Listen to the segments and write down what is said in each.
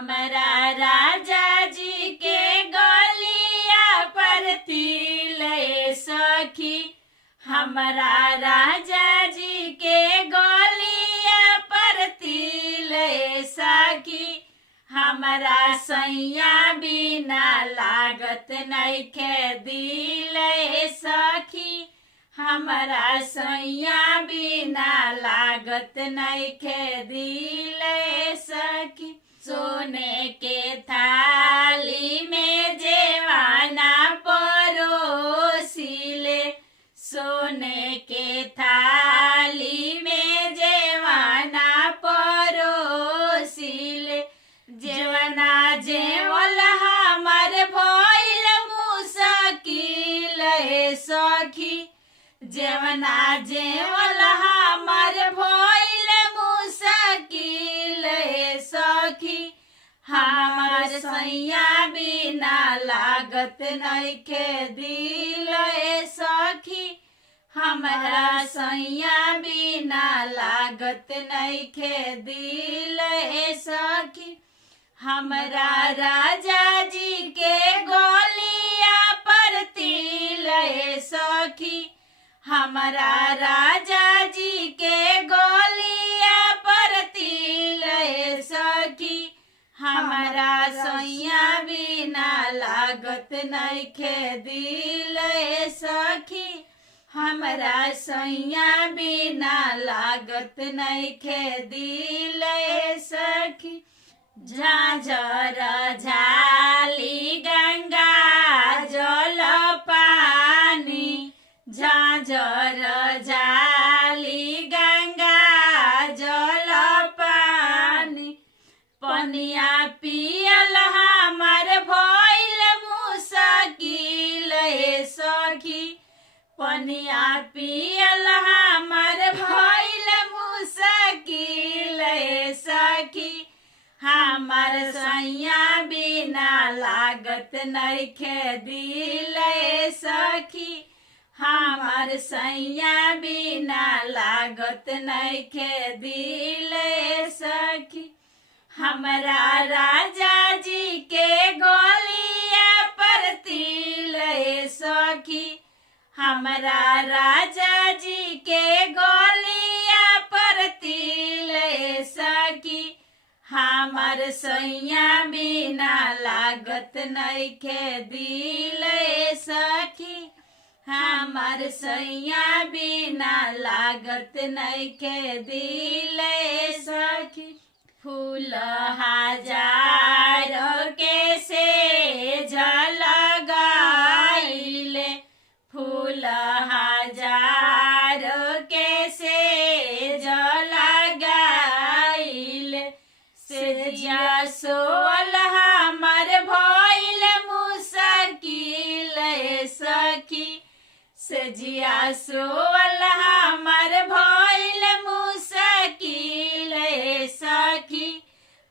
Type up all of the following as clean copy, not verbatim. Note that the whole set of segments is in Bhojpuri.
हमरा राजा जी के गलिया पर तिल ए सखी, हमरा राजा जी के गलिया पर तिल ए सखी, हमरा सैया बिना लागत नइखे दिल ए सखी, हमरा सैया बिना लागत नइखे दिल ए सखी। सोने के थाली में जेवाना परोसिले, सोने के थाली में जेवाना परोसिले, जेवना जेवल हमर भइल मुश्किल ए सखी, जेवना जेवल हमर भइल मुश्किल ए सखी, हमर सैया बिना लागत नइखे दिल ए सखी, हमरा सैया बिना लागत नइखे दिल ए सखी। हमरा राजा जी के गलिया पर तिल ए सखी, हमरा राजा जी के गलिया पर तिल ए सखी, हमरा सैया बिना लागत नइखे दिल ए सखी, हमरा सैया बिना लागत नइखे दिल ए सखी। झांझर झाली गंगा जल पानी, झांझर झाली गंगा जल पानी, पनिया पियल हमर भइल मुश्किल ए सखी, पनिया पियल हमर भइल मुश्किल ए सखी, हमर सैया बिना लागत नइखे दिल ए सखी, हमर सैया बिना लागत नइखे दिल ए सखी। हमरा राजा जी के गलिया पर तिल ए सखी, हमरा राजा जी के गलिया पर तिल ए सखी, हमर सैया बिना लागत नइखे दिल ए सखी, हमर सैया बिना लागत नइखे दिल ए सखी। फूल हजार के सेज लगाइले, फूल हजार के सेज लगाइले, सेजिया सोल हमर भइल मुश्किल ए सखी, सेजिया सोल हमर भइल मुश्किल ए सखी,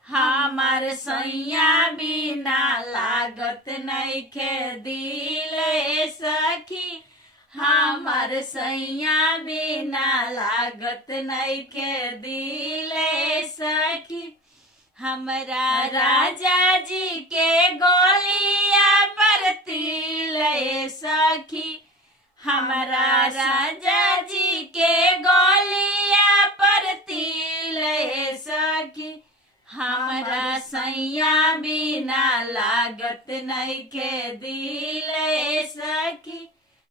हमर सैया बिना लागत नइखे दिल ए सखी, हमर सैया बिना लागत नइखे दिल ए सखी। हमरा राजा जी के गलिया पर तिल ए सखी, हमरा राजा जी के गलिया पर तिल ए सखी, हमरा सैया बिना लागत नइखे दिल